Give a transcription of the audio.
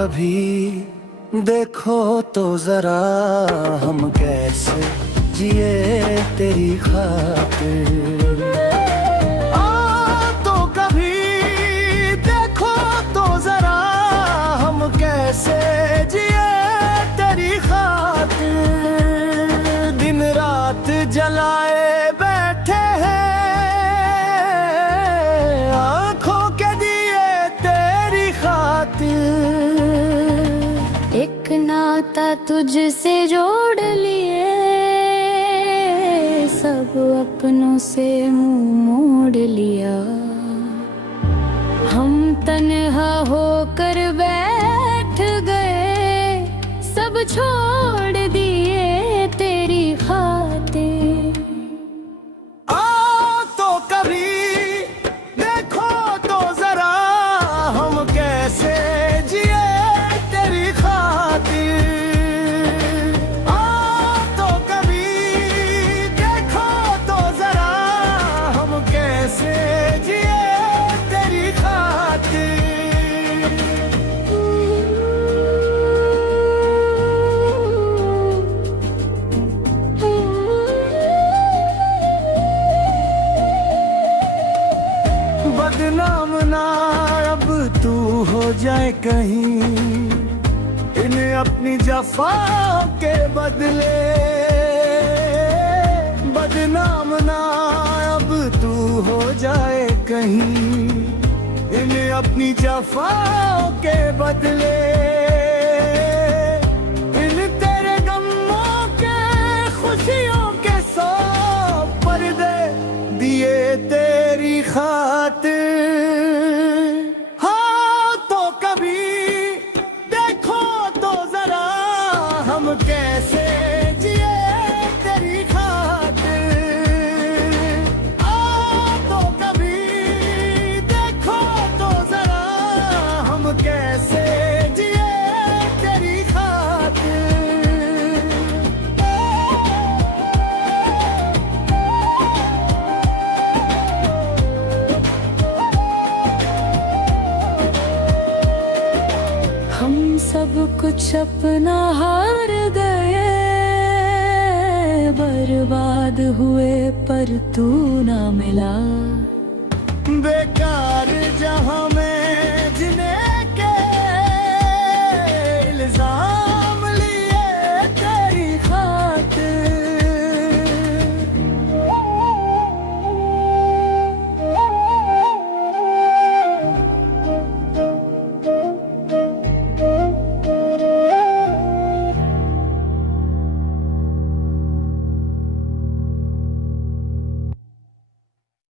कभी देखो तो जरा हम कैसे जिए तेरी खातिर। आ तो कभी देखो तो जरा हम कैसे जिए तेरी खातिर। दिन रात जलाए बैठे हैं आंखों के दिए तेरी खातिर। एक नाता तुझसे जोड़ लिए, सब अपनों से मुंह मोड़ लिया। हम तन्हा होकर बैठ गए, सब छोड़ दिए तेरी खातिर। आ तो कभी देखो तो जरा हम कैसे जिए तेरी खातिर। आ तो कभी देखो तो जरा हम कैसे जिए तेरी खातिर। बदनाम ना अब तू हो जाए कहीं इन्हें अपनी जफा के बदले। बदनाम ना अब तू हो जाए कहीं इन्हें अपनी जफा के बदले। इन तेरे गमों के खुशियों के सौ पर्दे दिए तेरी खातिर। हाँ तो कभी देखो तो जरा हम कैसे जिए तेरी खातिर। आ तो कभी देखो तो जरा हम कैसे जिए तेरी खातिर। हम सब कुछ अपना हार गए, बर्बाद हुए पर तू ना मिला। बेकार जहां में